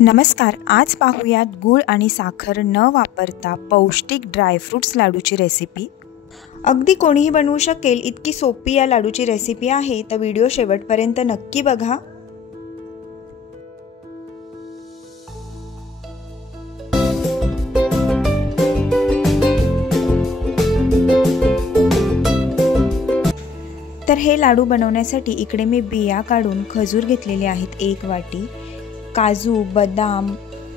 नमस्कार, आज पाहूयात गूळ आणि साखर न वापरता पौष्टिक ड्रायफ्रूट्स लाडूची रेसिपी। अगदी कोणीही बनवू शकेल इतकी सोपी या लाडूची रेसिपी आहे, तर व्हिडिओ शेवटपर्यंत नक्की बघा। तर हे लाडू बनवण्यासाठी इकडे मी बिया काढून खजूर घेतलेले आहेत 1 वाटी, काजू, बदाम,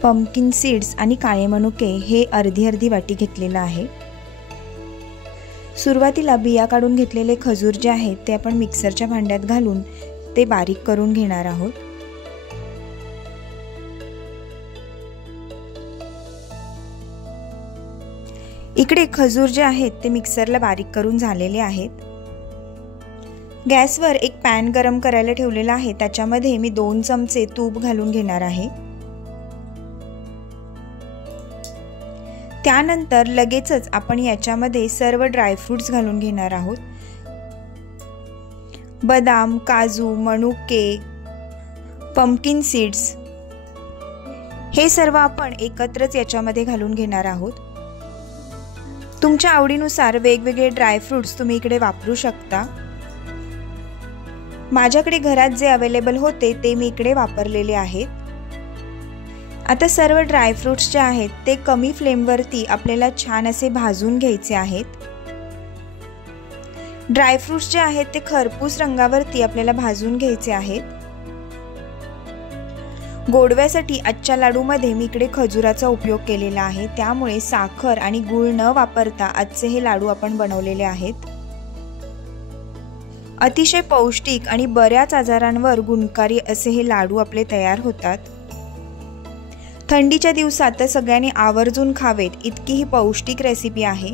पंपकिन सीड्स आणि काळे मनुके हे अर्धी वाटी घेतलेलं आहे। सुरुवातीला बिया काढून घेतलेले खजूर जे आहेत ते आपण मिक्सरच्या भांड्यात घालून ते बारीक करून घेणार आहोत। इकडे खजूर जे आहेत ते मिक्सरला बारीक करून झालेले आहेत। गॅसवर एक पॅन गरम करायला ठेवलेला आहे, त्याच्यामध्ये मी 2 चमचे तूप घालून घेणार आहे। त्यानंतर लगेचच आपण याच्यामध्ये सर्व ड्रायफ्रूट्स घालून घेणार आहोत। बदाम, काजू, मनुके, पंपकिन सीड्स हे सर्व आपण एकत्रच याच्यामध्ये घालून घेणार आहोत। तुमच्या आवडीनुसार वेगवेगळे ड्रायफ्रूट्स तुम्ही इकडे वापरू शकता। माझ्याकडे घरात जे अवेलेबल होते ते मी इकडे वापरलेले आहेत। आता सर्व ड्रायफ्रूट्स जे आहेत ते कमी फ्लेमवरती आपल्याला छान असे भाजून घ्यायचे आहेत। ड्रायफ्रूट्स जे आहेत ते खरपूस रंगावरती आपल्याला भाजून घ्यायचे आहेत। गोडव्यासाठी आजच्या लाडूमध्ये मी इकडे खजुराचा उपयोग केलेला आहे, त्यामुळे साखर आणि गूळ न वापरता आजचे हे लाडू आपण बनवलेले आहेत। अतिशय पौष्टिक आणि बऱ्याच आजारांवर गुणकारी असे हे लाडू आपले तयार होतात। थंडीच्या दिवसात तर सगळ्यांनी आवर्जून खावेत इतकी ही पौष्टिक रेसिपी आहे।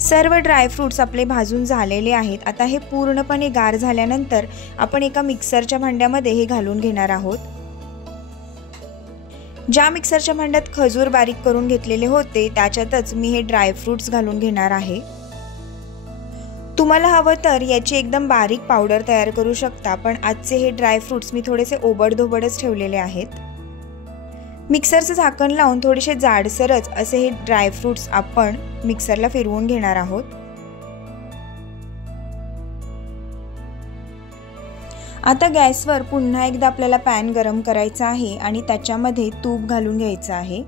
सर्व ड्रायफ्रूट्स आपले भाजून झालेले आहेत। आता हे पूर्णपणे गार झाल्यानंतर आपण एका मिक्सरच्या भांड्यामध्ये हे घालून घेणार आहोत। ज्या मिक्सरच्या भांड्यात खजूर बारीक करून घेतलेले होते त्याच्यातच मी हे ड्रायफ्रूट्स घालून घेणार आहे। तुम्हाला हवं तर याची एकदम बारीक पावडर तयार करू शकता, पण आजचे हे ड्रायफ्रूट्स मी थोडेसे ओबडधोबडच ठेवलेले आहेत। मिक्सरचं झाकण लावून थोडेसे जाडसरच असे हे ड्रायफ्रूट्स आपण मिक्सरला फिरवून घेणार आहोत। आता गॅसवर पुन्हा एकदा आपल्याला पॅन गरम करायचा आहे आणि त्याच्यामध्ये तूप घालून घ्यायचं आहे।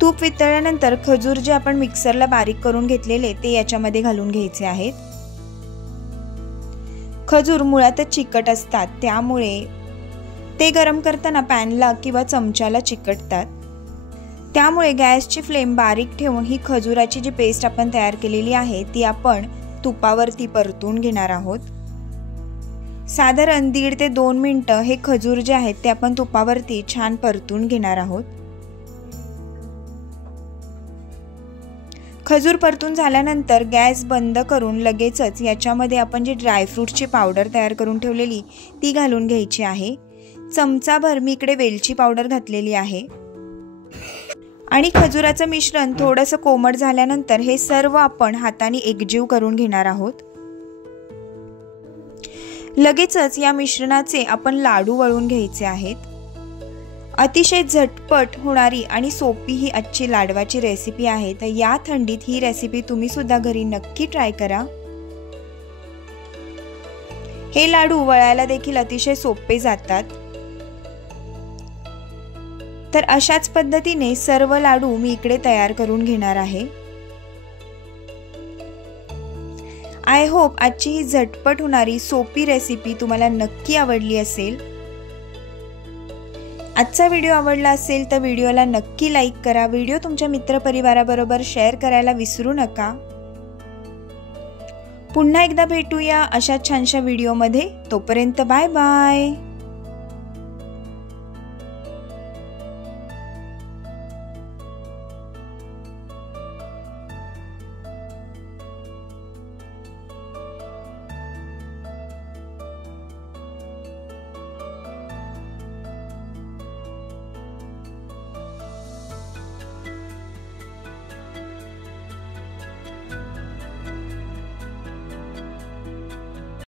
तूप वितळल्यानंतर खजूर जे आपण मिक्सरला बारीक करून घेतलेले ते याच्यामध्ये घालून घ्यायचे आहेत। खजूर मुळातच चिकट असतात, त्यामुळे ते गरम करताना पॅनला किंवा चमच्याला चिकटतात। त्यामुळे गॅसची फ्लेम बारीक ठेवून ही खजुराची जी पेस्ट आपण तयार केलेली आहे ती आपण तुपावरती परतून घेणार आहोत। साधारण 1.5 ते 2 मिनिटं हे खजूर जे आहेत ते आपण तुपावरती छान परतून घेणार आहोत। खजूर परतून झाल्यानंतर गॅस बंद करून लगेचच याच्यामध्ये आपण जी ड्रायफ्रूट्सची पावडर तयार करून ठेवलेली ती घालून घ्यायची आहे। चमचाभर मी इकडे वेलची पावडर घातलेली आहे आणि खजुराचं मिश्रण थोडंसं कोमट झाल्यानंतर हे सर्व आपण हाताने एकजीव करून घेणार आहोत। लगेचच या मिश्रणाचे आपण लाडू वळून घ्यायचे आहेत। अतिशय झटपट होणारी आणि सोपी ही आजची लाडवाची रेसिपी आहे, तर या थंडीत ही रेसिपी तुम्ही सुद्धा घरी नक्की ट्राय करा। हे लाडू वळायला देखील अतिशय सोपे जातात। तर अशाच पद्धतीने सर्व लाडू मी इकडे तयार करून घेणार आहे। आय होप आजची ही झटपट होणारी सोपी रेसिपी तुम्हाला नक्की आवडली असेल। आजचा व्हिडिओ आवडला असेल तर व्हिडिओला नक्की लाईक करा। व्हिडिओ तुमच्या मित्रपरिवाराबरोबर शेअर करायला विसरू नका। पुन्हा एकदा भेटूया अशा छानशा व्हिडिओमध्ये, तोपर्यंत बाय बाय।